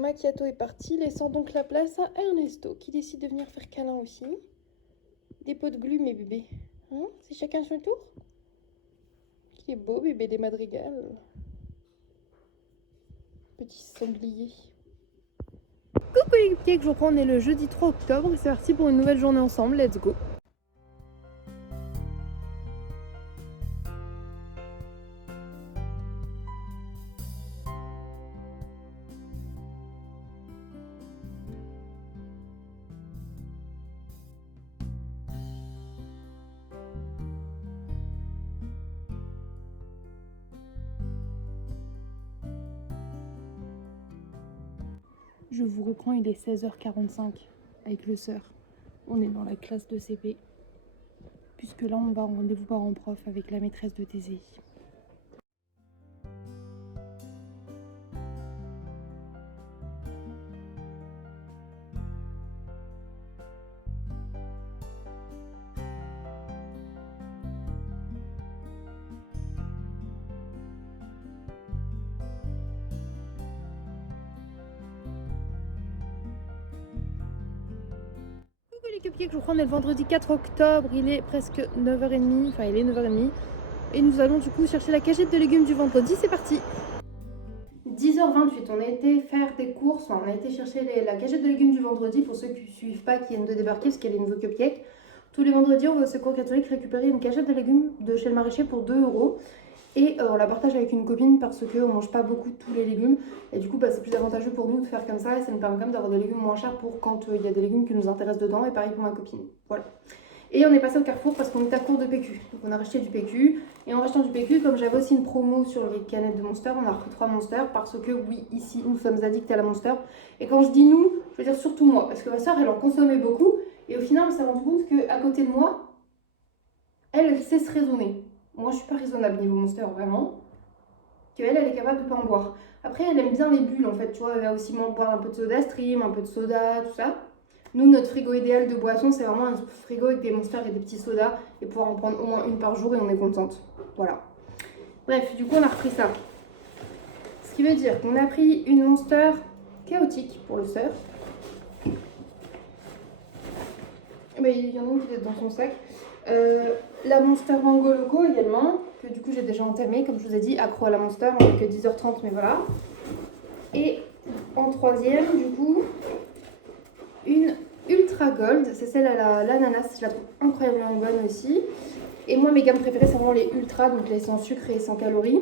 Macchiato est parti, laissant donc la place à Ernesto, qui décide de venir faire câlin aussi. Des pots de glu, mes bébés. Hein, c'est chacun son tour. Il est beau, bébé des madrigals. Petit sanglier. Coucou les cupcakes, je reprends, on est le jeudi 3 octobre et c'est parti pour une nouvelle journée ensemble, let's go. Je vous reprends, il est 16h45 avec le sœur. On est dans la classe de CP. Puisque là, on va en rendez-vous parents-prof avec la maîtresse de TCI. Les cupcakes, je vous prends, on est le vendredi 4 octobre, il est presque 9h30, enfin il est 9h30. Et nous allons du coup chercher la cagette de légumes du vendredi, c'est parti. 10h28, on a été faire des courses, enfin, on a été chercher la cagette de légumes du vendredi pour ceux qui ne suivent pas, qui viennent de débarquer parce qu'il y a les nouveaux cupcakes. Tous les vendredis, on va au Secours catholique récupérer une cagette de légumes de chez le maraîcher pour 2 euros. Et on la partage avec une copine parce qu'on ne mange pas beaucoup de tous les légumes. Et du coup, c'est plus avantageux pour nous de faire comme ça. Et ça nous permet quand même d'avoir des légumes moins chers pour quand il y a des légumes qui nous intéressent dedans. Et pareil pour ma copine. Voilà. Et on est passé au Carrefour parce qu'on était à court de PQ. Donc on a racheté du PQ. Et en rachetant du PQ, comme j'avais aussi une promo sur les canettes de Monster, on a repris 3 Monster. Parce que oui, ici, nous sommes addicts à la Monster. Et quand je dis nous, je veux dire surtout moi. Parce que ma soeur, elle en consommait beaucoup. Et au final, on s'est rendu compte qu'à côté de moi, elle sait se raisonner. Moi, je suis pas raisonnable niveau Monster, vraiment. Elle est capable de pas en boire. Après, elle aime bien les bulles, en fait, tu vois, elle va aussi boire un peu de soda stream, un peu de soda, tout ça. Nous, notre frigo idéal de boisson, c'est vraiment un frigo avec des Monsters et des petits sodas, et pouvoir en prendre au moins une par jour, et on est contente. Voilà. Bref, du coup, on a repris ça. Ce qui veut dire qu'on a pris une Monster chaotique pour le sœur. Mais il y en a une qui est dans son sac. La Monster Mango Loco également, que du coup j'ai déjà entamé, comme je vous ai dit, accro à la Monster, on n'est que 10h30, mais voilà. Et en troisième, du coup, une Ultra Gold, c'est celle à l'ananas, je la trouve incroyablement bonne aussi. Et moi, mes gammes préférées, c'est vraiment les Ultra, donc les sans sucre et sans calories.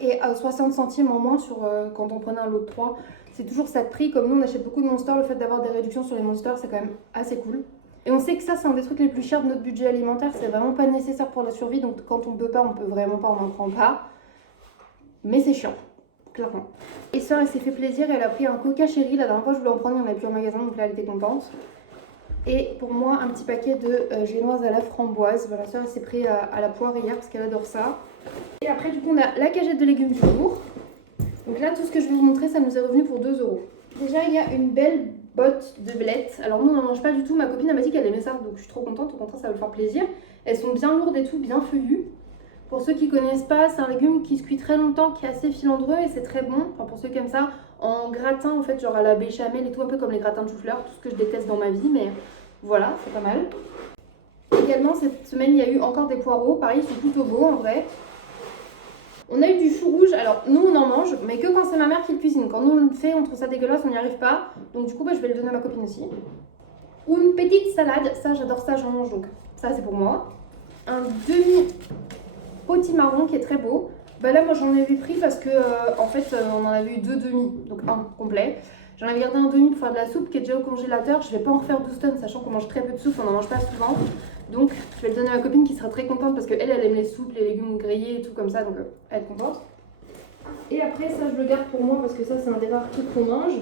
Et à 60 centimes en moins quand on prenait un lot de 3, c'est toujours ça de prix. Comme nous, on achète beaucoup de Monster, le fait d'avoir des réductions sur les Monsters, c'est quand même assez cool. Et on sait que ça, c'est un des trucs les plus chers de notre budget alimentaire. C'est vraiment pas nécessaire pour la survie. Donc quand on peut pas, on peut vraiment pas, on n'en prend pas. Mais c'est chiant, clairement. Et ça, elle s'est fait plaisir. Elle a pris un Coca Cherry. La dernière fois, je voulais en prendre, il n'y en avait plus en magasin. Donc là, elle était contente. Et pour moi, un petit paquet de génoise à la framboise. Voilà, ça, elle s'est pris à la poire hier parce qu'elle adore ça. Et après, du coup, on a la cagette de légumes du jour. Donc là, tout ce que je vais vous montrer, ça nous est revenu pour 2 euros. Déjà, il y a une belle botte de blettes. Alors nous, on n'en mange pas du tout. Ma copine m'a dit qu'elle aimait ça, donc je suis trop contente. Au contraire, ça va lui faire plaisir. Elles sont bien lourdes et tout, bien feuillues. Pour ceux qui ne connaissent pas, c'est un légume qui se cuit très longtemps, qui est assez filandreux et c'est très bon. Enfin, pour ceux qui aiment ça, en gratin, en fait, genre à la béchamel et tout, un peu comme les gratins de chou-fleur. Tout ce que je déteste dans ma vie, mais voilà, c'est pas mal. Également, cette semaine, il y a eu encore des poireaux. Pareil, ils sont plutôt beaux en vrai. On a eu du chou rouge, alors nous on en mange, mais que quand c'est ma mère qui le cuisine. Quand nous on le fait, on trouve ça dégueulasse, on n'y arrive pas. Donc du coup, je vais le donner à ma copine aussi. Une petite salade, ça j'adore ça, j'en mange donc. Ça c'est pour moi. Un demi potimarron qui est très beau. Là moi j'en avais pris parce que en fait on en avait eu 2 demi, donc un complet. J'en avais gardé un demi pour faire de la soupe qui est déjà au congélateur. Je vais pas en refaire 12 tonnes, sachant qu'on mange très peu de soupe, on n'en mange pas souvent. Donc je vais le donner à ma copine qui sera très contente parce qu'elle aime les soupes, les légumes grillés et tout comme ça, donc elle est contente. Et après ça je le garde pour moi parce que ça c'est un des rares trucs qu'on mange.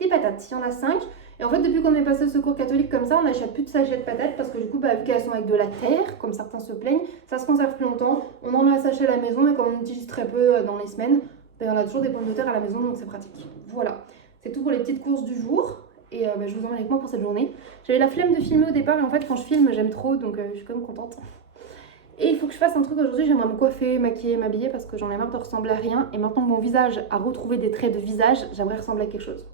Des patates, il y en a 5. Et en fait depuis qu'on est passé au Secours catholique comme ça, on n'achète plus de sachets de patates parce que du coup vu qu'elles sont avec de la terre, comme certains se plaignent, ça se conserve plus longtemps. On en a un sachet à la maison et quand on utilise très peu dans les semaines, on a toujours des pommes de terre à la maison donc c'est pratique. Voilà, c'est tout pour les petites courses du jour. Et je vous emmène avec moi pour cette journée. J'avais la flemme de filmer au départ et en fait quand je filme j'aime trop donc je suis quand même contente. Et il faut que je fasse un truc aujourd'hui, j'aimerais me coiffer, maquiller, m'habiller parce que j'en ai marre de ressembler à rien. Et maintenant que mon visage a retrouvé des traits de visage, j'aimerais ressembler à quelque chose.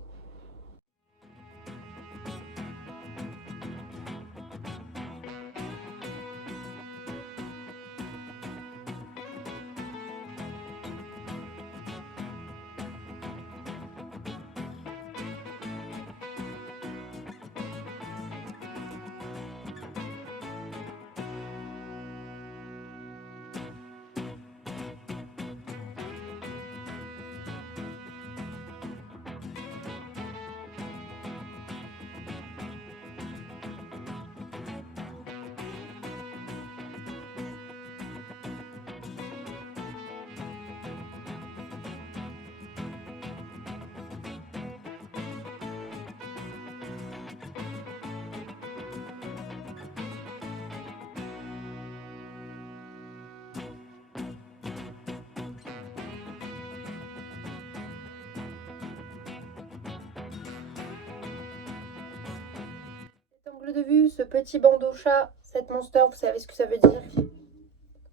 Angle de vue, ce petit bandeau chat, cette monster, vous savez ce que ça veut dire.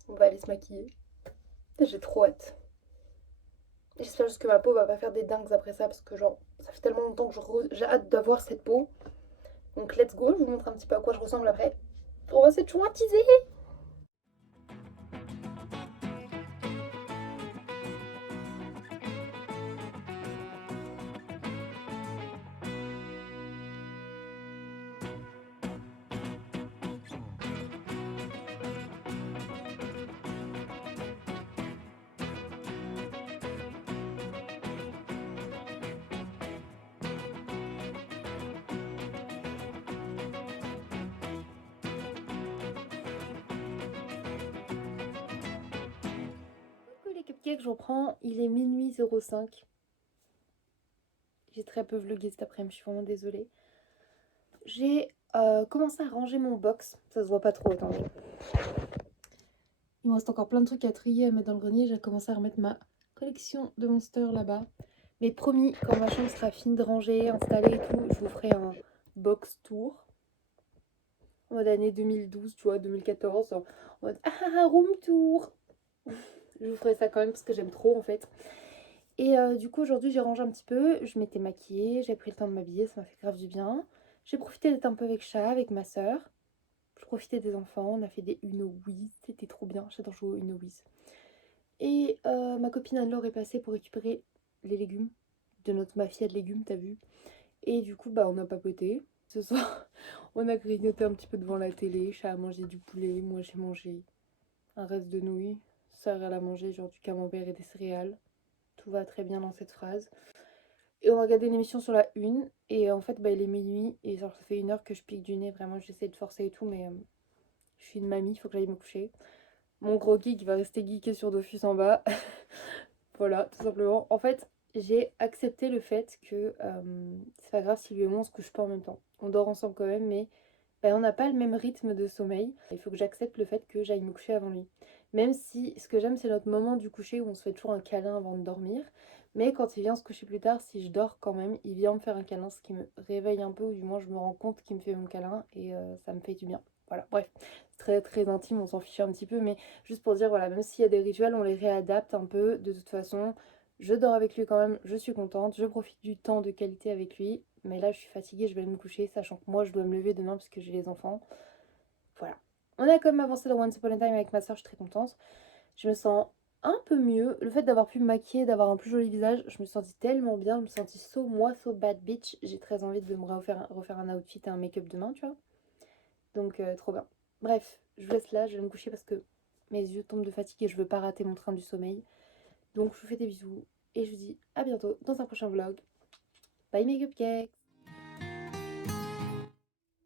On va aller se maquiller. J'ai trop hâte. J'espère juste que ma peau va pas faire des dingues après ça parce que genre ça fait tellement longtemps que j'ai hâte d'avoir cette peau. Donc let's go, je vous montre un petit peu à quoi je ressemble après. On va s'être chouintisé. Les cupcakes, j'en prends, il est minuit 05. J'ai très peu vlogué cet après-midi, je suis vraiment désolée. J'ai commencé à ranger mon box, ça se voit pas trop, attendez. Il me reste encore plein de trucs à trier, à mettre dans le grenier. J'ai commencé à remettre ma collection de Monster là-bas. Mais promis, quand ma chambre sera finie de ranger, installée et tout, je vous ferai un box tour. En mode année 2012, tu vois, 2014. En mode room tour. Je vous ferai ça quand même parce que j'aime trop en fait. Et du coup, aujourd'hui, j'ai rangé un petit peu. Je m'étais maquillée, j'ai pris le temps de m'habiller, ça m'a fait grave du bien. J'ai profité d'être un peu avec Chat, avec ma soeur. Je profitais des enfants, on a fait des Uno Wiz, c'était trop bien, j'adore jouer au Uno Wiz. Et ma copine Anne-Laure est passée pour récupérer les légumes de notre mafia de légumes, t'as vu. Et du coup, bah on a papoté. Ce soir, on a grignoté un petit peu devant la télé. Chat a mangé du poulet, moi j'ai mangé un reste de nouilles. Sœur, elle a mangé genre du camembert et des céréales. Tout va très bien dans cette phrase. Et on a regardé une émission sur la une. Et en fait, bah, il est minuit. Et genre, ça fait 1 heure que je pique du nez. Vraiment, j'essaie de forcer et tout. Mais je suis une mamie, il faut que j'aille me coucher. Mon gros geek va rester geeké sur Dofus en bas. Voilà, tout simplement. En fait, j'ai accepté le fait que c'est pas grave si lui et moi on se couche pas en même temps. On dort ensemble quand même, mais bah, on n'a pas le même rythme de sommeil. Il faut que j'accepte le fait que j'aille me coucher avant lui. Même si ce que j'aime, c'est notre moment du coucher où on se fait toujours un câlin avant de dormir. Mais quand il vient se coucher plus tard, si je dors quand même, il vient me faire un câlin, ce qui me réveille un peu, ou du moins je me rends compte qu'il me fait mon câlin et ça me fait du bien. Voilà, bref, c'est très très intime, on s'en fiche un petit peu, mais juste pour dire, voilà, même s'il y a des rituels, on les réadapte un peu. De toute façon, je dors avec lui quand même, je suis contente, je profite du temps de qualité avec lui. Mais là, je suis fatiguée, je vais me coucher, sachant que moi, je dois me lever demain parce que j'ai les enfants. Voilà. On a quand même avancé dans Once Upon a Time avec ma soeur, je suis très contente. Je me sens un peu mieux. Le fait d'avoir pu me maquiller, d'avoir un plus joli visage, je me sentis tellement bien. Je me sentis so bad bitch. J'ai très envie de me refaire un outfit et un make-up demain, tu vois. Donc, trop bien. Bref, je vous laisse là, je vais me coucher parce que mes yeux tombent de fatigue et je veux pas rater mon train du sommeil. Donc, je vous fais des bisous et je vous dis à bientôt dans un prochain vlog. Bye mes cupcakes!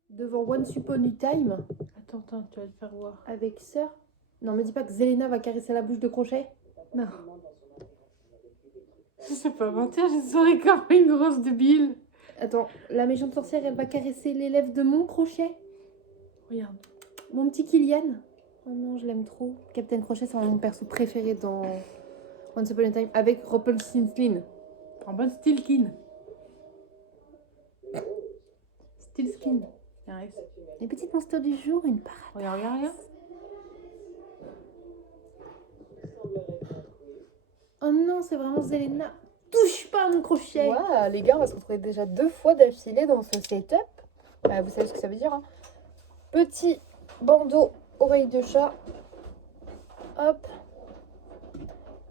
Devant Once Upon a Time Attends, tu vas le faire voir. avec Sœur. Non, me dis pas que Zelena va caresser la bouche de Crochet. Non. Je sais pas mentir, j'ai souri comme une grosse débile. Attends, la méchante sorcière, elle va caresser les lèvres de mon Crochet. Regarde. Mon petit Kylian. Oh non, je l'aime trop. Captain Crochet, c'est mon perso préféré dans Once Upon a Time avec Rumpelstiltskin. En bonne Stilkin. Stilskin. Les petites monsters du jour, une parade. Regarde. Oh non, c'est vraiment Zelena. Touche pas à mon crochet. Ouais, les gars, on va se retrouver déjà 2 fois d'affilée dans ce setup. Bah, vous savez ce que ça veut dire, hein. Petit bandeau, oreille de chat. Hop.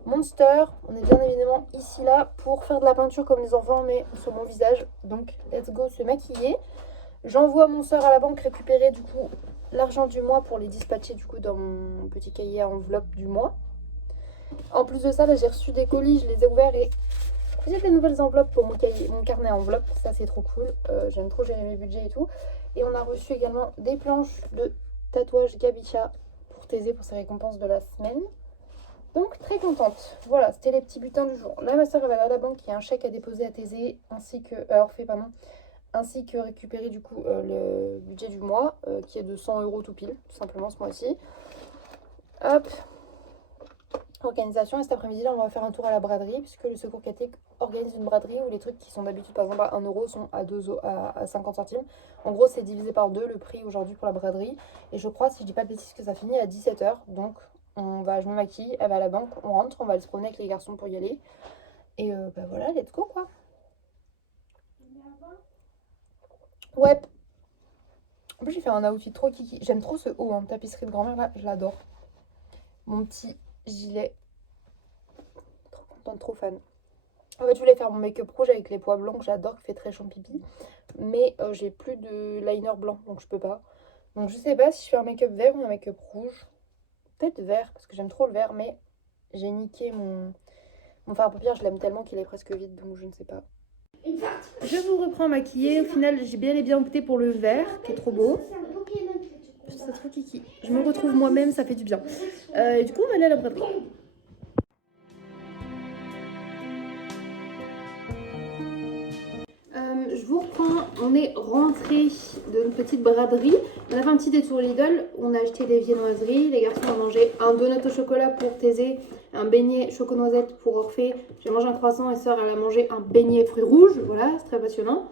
Monster. On est bien évidemment ici, là, pour faire de la peinture comme les enfants, mais sur mon visage. Donc, let's go se maquiller. J'envoie mon soeur à la banque récupérer, du coup, l'argent du mois pour les dispatcher, du coup, dans mon petit cahier à enveloppe du mois. En plus de ça, là, j'ai reçu des colis, je les ai ouverts et j'ai des nouvelles enveloppes pour mon cahier, mon carnet à enveloppe. Ça, c'est trop cool. J'aime trop gérer mes budgets et tout. Et on a reçu également des planches de tatouage Gabicha pour Thésée pour ses récompenses de la semaine. Donc, très contente. Voilà, c'était les petits butins du jour. Là, ma soeur, elle va aller à la banque. Il y a un chèque à déposer à Thésée, ainsi que Orphée, pardon, ainsi que récupérer du coup le budget du mois, qui est de 100 € tout pile, tout simplement ce mois-ci. Hop. Organisation, et cet après-midi là on va faire un tour à la braderie puisque le secours catholique organise une braderie où les trucs qui sont d'habitude par exemple à 1 € sont à 50 centimes. En gros c'est divisé par 2 le prix aujourd'hui pour la braderie, et je crois, si je dis pas de bêtises, que ça finit à 17 h. Donc je me maquille, elle va à la banque, on rentre, on va aller se promener avec les garçons pour y aller, et bah voilà, let's go quoi. Ouais. En plus j'ai fait un outfit trop kiki, j'aime trop ce haut en tapisserie de grand-mère là, je l'adore. Mon petit gilet, trop contente, trop fan. En fait, je voulais faire mon make-up rouge avec les pois blancs que j'adore, qui fait très champipi. Mais j'ai plus de liner blanc, donc je peux pas. Donc je sais pas si je fais un make-up vert ou un make-up rouge. Peut-être vert, parce que j'aime trop le vert, mais j'ai niqué mon fard à paupières. Je l'aime tellement qu'il est presque vide, donc je ne sais pas. Je vous reprends maquillée. Au final, j'ai bien et bien opté pour le vert, qui est trop beau. C'est trop kiki. Je me retrouve moi-même, ça fait du bien. Et du coup, on va aller à la braderie. Je vous reprends, on est rentré de une petite braderie. On a fait un petit détour Lidl, on a acheté des viennoiseries. Les garçons ont mangé un donut au chocolat pour Thésée, un beignet choco-noisette pour Orphée. J'ai mangé un croissant et sœur, elle a mangé un beignet fruits rouges. Voilà, c'est très passionnant.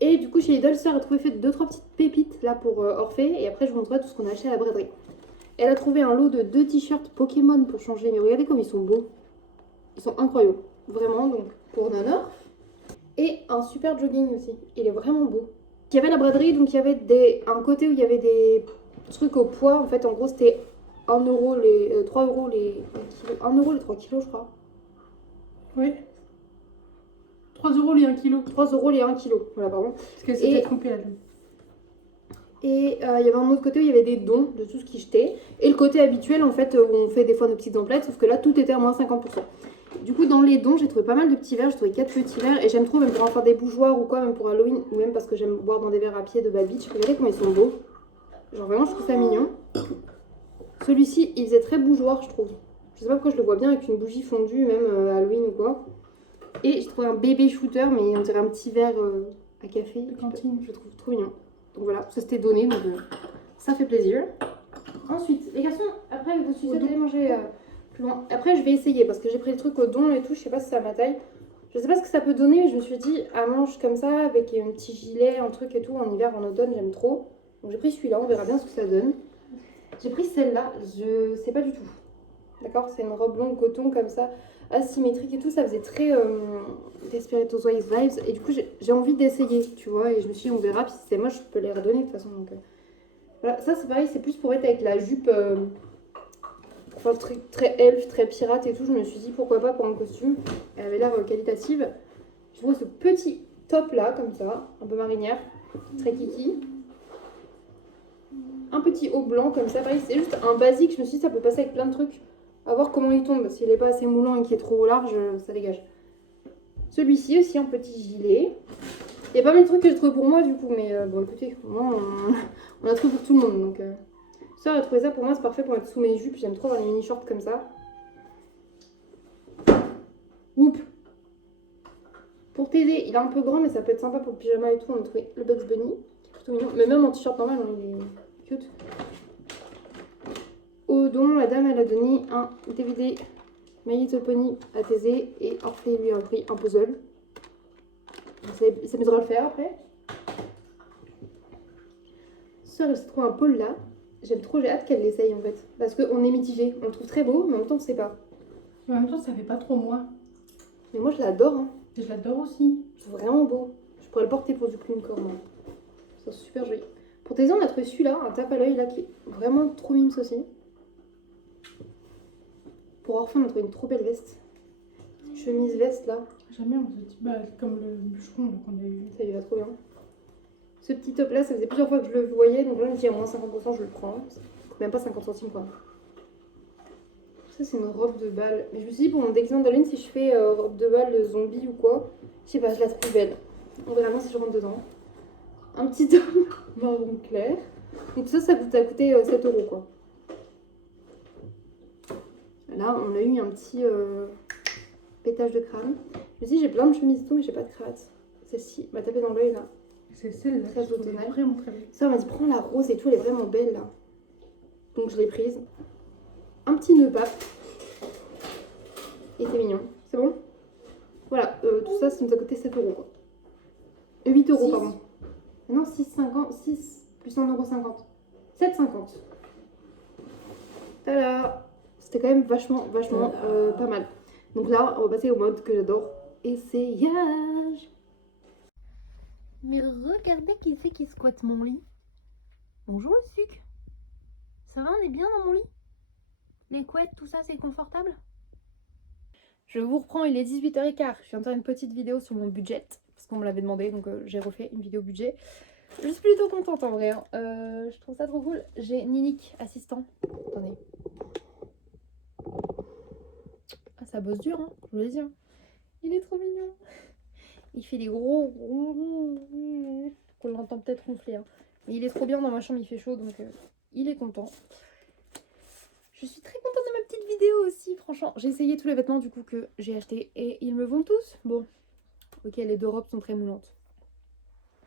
Et du coup, chez Lidl, sœur a trouvé fait 2-3 petites pépites là pour Orphée. Et après, je vous montrerai tout ce qu'on a acheté à la braderie. Elle a trouvé un lot de 2 t-shirts Pokémon pour changer. Mais regardez comme ils sont beaux. Ils sont incroyables. Vraiment, donc pour Nonor. Et un super jogging aussi. Il est vraiment beau. Il y avait la braderie, donc il y avait un côté où il y avait des trucs au poids. En fait, en gros, c'était 1 € les 3 € les 1 € les 3 kilos, je crois. Oui. 3 € les 1 kg. 3 € les 1 kilo. Voilà, pardon. Parce que c'était trompé là. Et il y avait un autre côté où il y avait des dons de tout ce qui jetait. Et le côté habituel, en fait, où on fait des fois nos petites emplettes, sauf que là, tout était à moins 50%. Du coup, dans les dons, j'ai trouvé pas mal de petits verres. J'ai trouvé 4 petits verres. Et j'aime trop, même pour en faire des bougeoirs ou quoi, même pour Halloween, ou même parce que j'aime boire dans des verres à pied de Bad Beach. Regardez comment ils sont beaux. Genre vraiment, je trouve ça mignon. Celui-ci, il faisait très bougeoir, je trouve. Je sais pas pourquoi je le vois bien avec une bougie fondue, même Halloween ou quoi. Et j'ai trouvé un bébé shooter, mais on dirait un petit verre à café. De cantine. Je le trouve trop mignon. Donc voilà, ça c'était donné, donc ça fait plaisir. Ensuite, les garçons, après vous allez manger plus loin. Après, je vais essayer parce que j'ai pris le truc au don et tout. Je sais pas si c'est à ma taille. Je sais pas ce que ça peut donner, mais je me suis dit, à manche comme ça, avec un petit gilet, un truc et tout, en hiver, en automne, j'aime trop. Donc j'ai pris celui-là, on verra bien ce que ça donne. J'ai pris celle-là, je sais pas du tout. D'accord, c'est une robe longue coton comme ça, asymétrique et tout, ça faisait très Desperate Housewives vibes. Et du coup, j'ai envie d'essayer, tu vois. Et je me suis dit, on verra, puis si c'est moche, je peux les redonner de toute façon. Donc, voilà, ça c'est pareil, c'est plus pour être avec la jupe, enfin très elfe, très pirate et tout. Je me suis dit, pourquoi pas pour un costume. Elle avait l'air qualitative. Je vois ce petit top là, comme ça, un peu marinière, très kiki. Un petit haut blanc comme ça, pareil, c'est juste un basique. Je me suis dit, ça peut passer avec plein de trucs. À voir comment il tombe. S'il n'est pas assez moulant et qu'il est trop large, ça dégage. Celui-ci aussi, un petit gilet. Il y a pas mal de trucs que j'ai trouvé pour moi du coup, mais bon écoutez, au moins on a trouvé pour tout le monde. Donc ça, elle a trouvé ça pour moi, c'est parfait pour mettre sous mes jupes. J'aime trop avoir les mini shorts comme ça. Oups. Pour t'aider, il est un peu grand, mais ça peut être sympa pour le pyjama et tout. On a trouvé le Bugs Bunny, qui est plutôt mignon. Mais même en t-shirt normal, hein, il est cute. Au don, la dame, elle a donné un DVD My Little Pony à Thésée et Orphée lui a pris un puzzle. Ça m'aidera à le faire après. Sœur, elle s'est trouvé un pôle là. J'aime trop, j'ai hâte qu'elle l'essaye en fait. Parce qu'on est mitigé. On le trouve très beau, mais en même temps, on sait pas. En même temps, ça fait pas trop moi. Mais moi, je l'adore. Hein. Et je l'adore aussi. C'est vraiment beau. Je pourrais le porter pour du clown corps, moi. C'est super joli. Pour tes on a trouvé celui-là, un tape à l'œil là, qui est vraiment trop mimes aussi. Pour Orphan, on a trouvé une trop belle veste. Chemise veste là. J'aime bien ce type, comme le bûcheron là, qu'on a eu. Ça lui va trop bien. Ce petit top là, ça faisait plusieurs fois que je le voyais, donc là, je me dis à moins 50%, je le prends. Ça coûte même pas 50 centimes quoi. Ça, c'est une robe de bal. Mais je me suis dit, pour mon déguisement d'Halloween, si je fais robe de bal de zombie ou quoi, je sais pas, je la trouve belle. On verra bien si je rentre dedans. Un petit top marron clair. Donc ça a coûté 7 € quoi. Là, on a eu un petit pétage de crâne. Je me suis dit, j'ai plein de chemises et tout, mais j'ai pas de cravate. Celle-ci m'a tapé dans l'œil là. C'est celle-là. Très je trouve automnale. vraiment très belle. Ça, on m'a dit, prends la rose et tout, elle est vraiment belle là. Donc je l'ai prise. Un petit nœud pape. Et c'est mignon. C'est bon? Voilà, tout ça nous a coûté 7 € quoi. 8 € pardon. Non, 6,50, 6 plus 1,50 €. 7,50. Tada! C'était quand même vachement pas mal. Donc là, on va passer au mode que j'adore, essayage. Mais regardez qui c'est qui squatte mon lit. Bonjour le sucre. Ça va, on est bien dans mon lit? Les couettes, tout ça, c'est confortable? Je vous reprends, il est 18h15. Je suis en train d'une petite vidéo sur mon budget. Parce qu'on me l'avait demandé, donc j'ai refait une vidéo budget. Je suis plutôt contente en vrai. Hein. Je trouve ça trop cool. J'ai Ninik, assistant. Attendez. Ah, ça bosse dur, hein, je vous l'ai dit. Hein. Il est trop mignon. Il fait des gros... qu'on l'entend peut-être ronfler. Hein. Mais il est trop bien dans ma chambre, il fait chaud, donc il est content. Je suis très contente de ma petite vidéo aussi, franchement. J'ai essayé tous les vêtements du coup que j'ai achetés et ils me vont tous. Bon, ok, les deux robes sont très moulantes.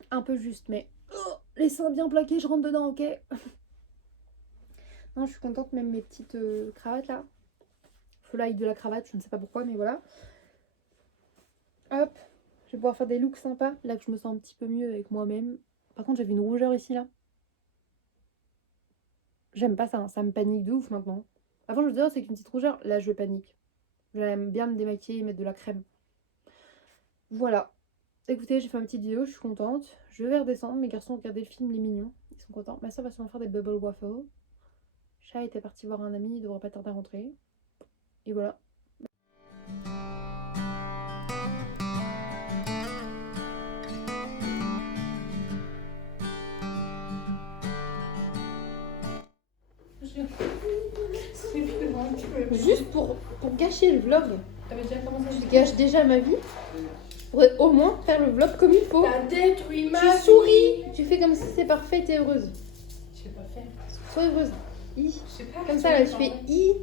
Un peu juste, mais les seins bien plaqués, je rentre dedans, ok. Non, je suis contente, même mes petites cravates là. Fly de la cravate, je ne sais pas pourquoi, mais voilà. Hop, je vais pouvoir faire des looks sympas. Là que je me sens un petit peu mieux avec moi-même. Par contre, j'avais une rougeur ici là. J'aime pas ça, hein. Ça me panique de ouf maintenant. Avant, je me disais, oh, c'est qu'une petite rougeur. Là, je panique. J'aime bien me démaquiller et mettre de la crème. Voilà. Écoutez, j'ai fait une petite vidéo, je suis contente. Je vais redescendre. Mes garçons ont regardé le film Les Mignons. Ils sont contents. Ma soeur va sûrement faire des bubble waffles. Chat était parti voir un ami, il devrait pas tarder à rentrer. Et voilà. Juste pour gâcher le vlog. T'avais déjà commencé à Je gâche déjà ma vie. Pour au moins faire le vlog comme il faut. T'as détruit ma Tu souris. Tu fais comme si c'est parfait, t'es heureuse. Je sais pas faire. Sois heureuse. I. Je sais pas. Comme ça là, tu fais I.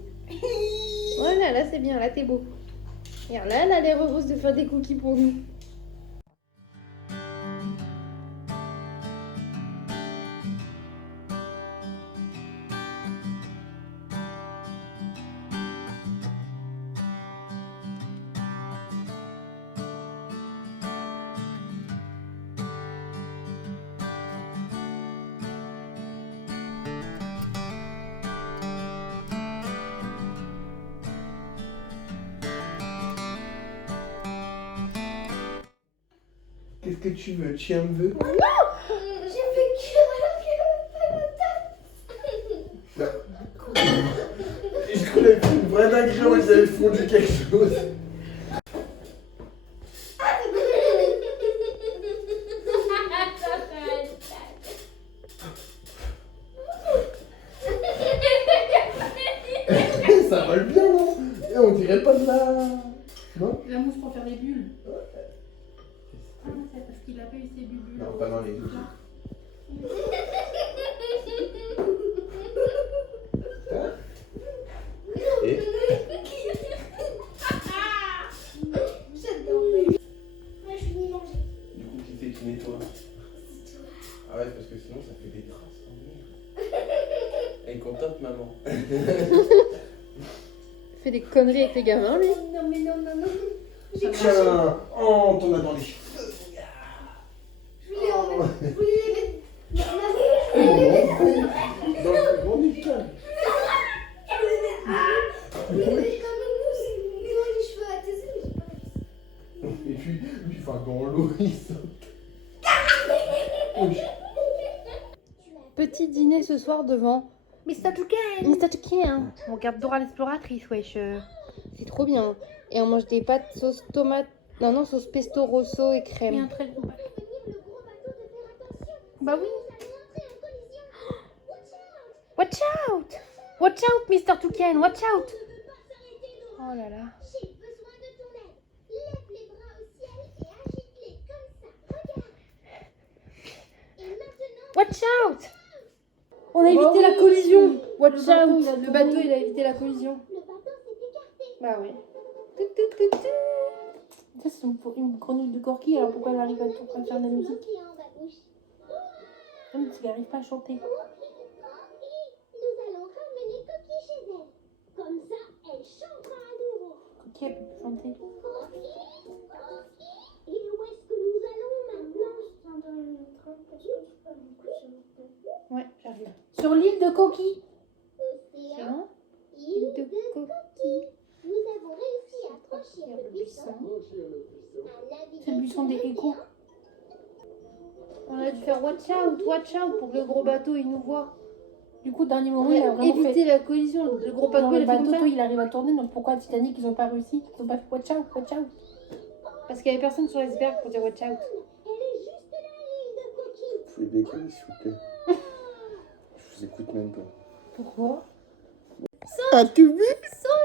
Voilà, là c'est bien, là t'es beau. Regarde, là elle a l'air heureuse de faire des cookies pour nous. Qu'est-ce que tu veux? Tu en veux? J'ai fait Je croyais que une vraie dinguerie, ils avaient fondu quelque chose. Ça vole bien, non? Et on dirait pas de la... Non? La mousse pour faire des bulles. Ah, c'est parce qu'il a pas eu ses bulles. Non, pas dans les deux. Hein? Et? J'adore. Moi, je finis manger. Du coup, qui c'est qui nettoie? Ah ouais, parce que sinon ça fait des traces. Oh, merde. Elle est contente, maman. fait des conneries avec les gamins lui. Non, mais non, non, non. J'ai craché. Tiens, oh, t'en as dans les cheveux. Je voulais en mettre. Je voulais les mettre. Oh, dans le grand nickel. Je voulais les mettre comme une mousse. Enfin, dans l'eau, il saute. Petit dîner ce soir devant Mr. Toucan. Mr. Toucan. On regarde Dora l'exploratrice, wesh. C'est trop bien. Et on mange des pâtes sauce tomate. Non, sauce pesto rosso et Il y a crème. un très gros bac. Bah oui. Watch out! Watch out, Mr. Toucan, watch out! Oh là là. J'ai besoin de ton aide. Lève les bras au ciel et agite-les comme ça. Regarde. Et maintenant, Watch out! On a évité la collision. Watch Le bateau, out! il a Le tourné. bateau, il a évité la collision. le bateau s'est écarté. Bah oui. Ça, c'est une grenouille de Corky, alors pourquoi elle arrive à faire de la musique? Qui est en babouche. Même si elle n'arrive pas à chanter. Nous allons ramener Coquille chez elle. Comme ça, elle chantera à nouveau. Corky, elle peut plus chanter. Coquille. Et où est-ce que nous allons maintenant? Dans le train, parce que je peux me coucher maintenant. Ouais, j'arrive. Sur l'île de Coquille. Océan, C'est île de de Coquille. Nous avons réussi à franchir le buisson. C'est le buisson des échos. On a dû faire watch out pour que le gros bateau il nous voit. Du coup, dernier On moment, il a a vraiment évité fait. la collision. Le gros bateau Non, il le a fait comme bateau, ça. il arrive à tourner, donc pourquoi Titanic, ils n'ont pas réussi? Ils n'ont pas fait watch out, watch out. Parce qu'il y avait personne sur l'iceberg pour dire watch out. Elle est juste là, l'île de Coquille. Vous pouvez décaler, s'il vous plaît. Je vous écoute même pas. Pourquoi? As-tu vu?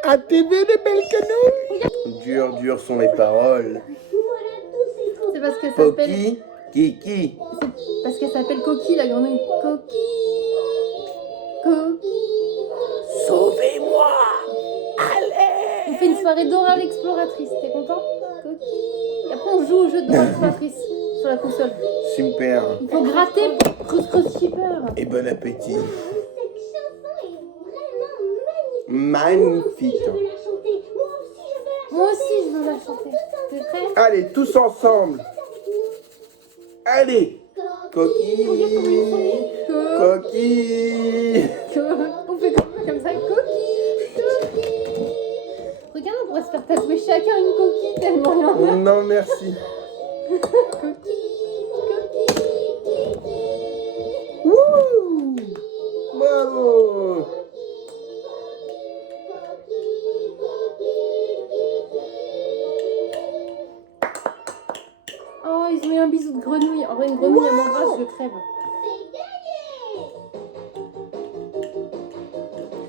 As-tu vu les belles canons? Dures sont les paroles. Voilà tous ces C'est parce qu'elle s'appelle. Poki, Kiki. Parce qu'elle s'appelle Coquille, la grenouille. Coquille. Coquille. Sauvez-moi! Allez! On fait une soirée Dora l'exploratrice. T'es content? Coquille. Et après on joue au jeu de Dora l'exploratrice sur la console. Super. Il faut gratter pour Cross Shipper. Et bon appétit. Cette chanson est vraiment magnifique. Magnifique. Je veux la chanter. Moi aussi je veux la chanter. T'es prêt? Allez, tous ensemble. Allez. Coquille. Coquille. On fait comme ça, coquille. Regarde, on pourrait se faire tatouer chacun une coquille tellement il y en a. Non, merci. Coquille. Wouh! Bravo! Oh, ils ont eu un bisou de grenouille. En vrai, une grenouille, elle m'embrasse, je crève.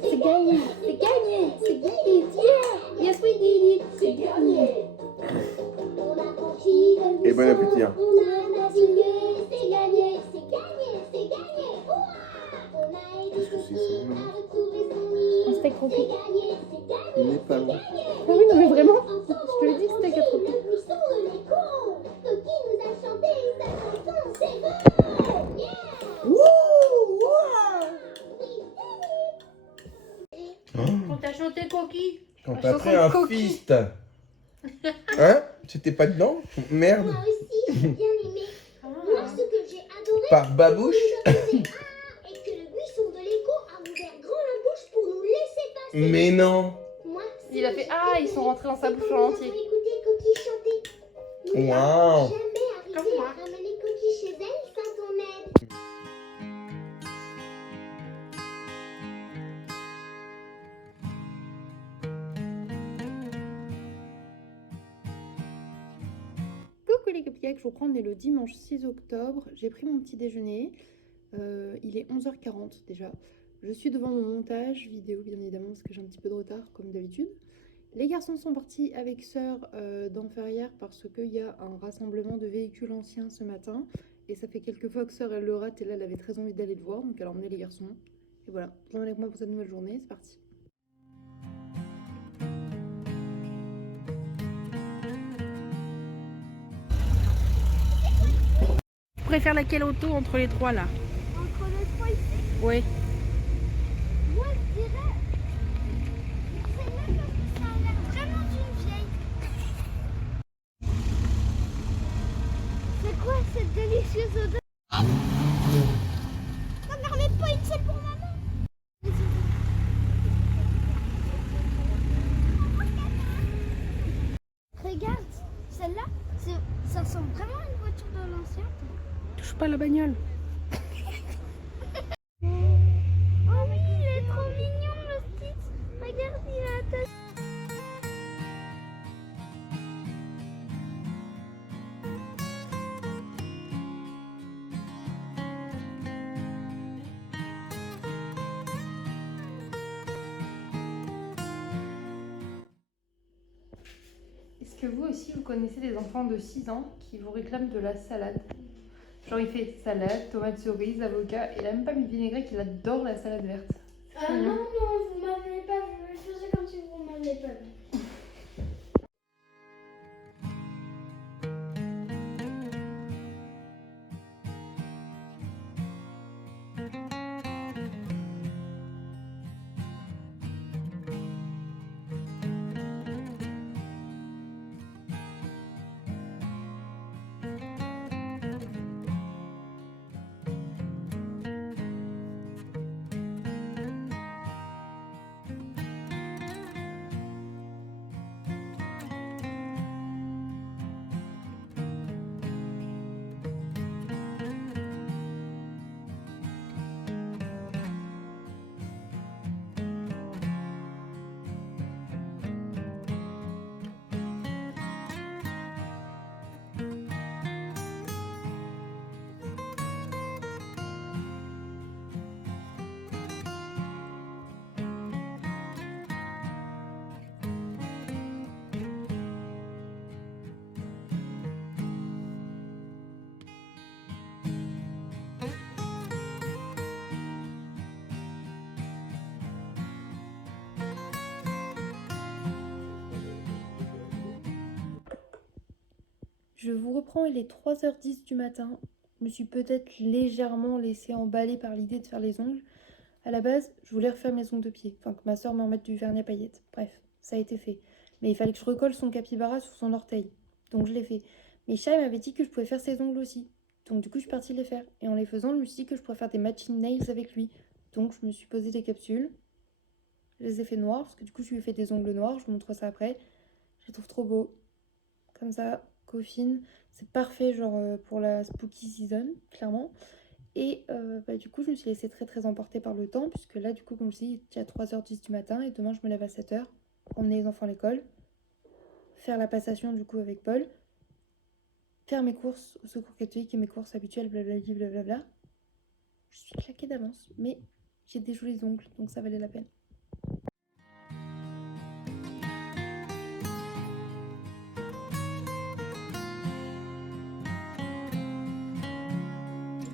C'est gagné. C'est gagné. C'est gagné. Yeah. Yes, we did it. C'est gagné. Et bon appétit. Hein. On a navigué, c'est gagné, c'est gagné, c'est gagné. Ouah, on a Qu'est-ce que c'est ça, aidé non? à retrouver son île. Un steak trop C'est cuit. gagné, c'est gagné. On n'est pas loin. Ah oui, non, mais vraiment. Ensemble, Je te le dis, on steak à trop cuit. le buisson de l'écho. Coquille nous a chanté sa chanson, c'est vrai. Yeah. On t'a chanté Coquille. On La t'a chanson pris un de Coquille. fist. Hein? C'était pas dedans? Merde. Moi aussi, j'ai bien aimé. Moi, ce que j'ai adoré, Par babouche? c'est que le buisson de l'écho a ouvert grand la bouche pour nous laisser passer. Mais non. Moi, Il a fait ah, ils sont rentrés dans sa bouche en entier. Écoutez Coquille chanter. Nous Waouh. n'avons jamais arrivé à ramener Coquille chez elle sans ton aide. Coucou les copillacs, je vous prends, on est le dimanche 6 octobre. J'ai pris mon petit déjeuner. Il est 11h40 déjà. Je suis devant mon montage vidéo, bien évidemment, parce que j'ai un petit peu de retard, comme d'habitude. Les garçons sont partis avec sœur dans Ferrières parce qu'il y a un rassemblement de véhicules anciens ce matin. Et ça fait quelques fois que sœur, elle le rate et là, elle avait très envie d'aller le voir. Donc elle a emmené les garçons. Et voilà, vous avec moi pour cette nouvelle journée, c'est parti. Tu préfères laquelle auto entre les trois là? Entre les trois ici, Oui. moi je dirais. C'est même parce que ça a l'air vraiment d'une vieille. C'est quoi cette délicieuse odeur? Non, mais remets pas une seule pour maman. Regarde, celle-là, ça sent touche pas la bagnole. Oh oui, il est trop mignon le Stitch. Regarde, il a la tête. Est-ce que vous aussi, vous connaissez des enfants de 6 ans qui vous réclament de la salade? Genre il fait salade, tomate cerise, avocat, et il a même pas mis de vinaigrette, il adore la salade verte. Ah non, non, vous m'avez pas vu. Je faisais comme si vous m'avez pas vu. Je vous reprends, il est 3h10 du matin. Je me suis peut-être légèrement laissée emballer par l'idée de faire les ongles. À la base, je voulais refaire mes ongles de pied, enfin que ma soeur me remette du vernis à paillettes. Bref, ça a été fait. Mais il fallait que je recolle son capybara sur son orteil. Donc je l'ai fait. Mais Shai m'avait dit que je pouvais faire ses ongles aussi. Donc du coup, je suis partie les faire. Et en les faisant, je me suis dit que je pourrais faire des matching nails avec lui. Donc je me suis posé des capsules. Je les ai fait noirs, parce que du coup, je lui ai fait des ongles noirs. Je vous montre ça après. Je les trouve trop beaux. Comme ça, coffine. C'est parfait, genre pour la spooky season, clairement. Et du coup, je me suis laissée très emporter par le temps, puisque là, du coup, comme je dis, il est à 3h10 du matin, et demain, je me lève à 7h, pour emmener les enfants à l'école, faire la passation, du coup, avec Paul, faire mes courses au secours catholique et mes courses habituelles, blablabla. Je suis claquée d'avance, mais j'ai déjoué les ongles, donc ça valait la peine.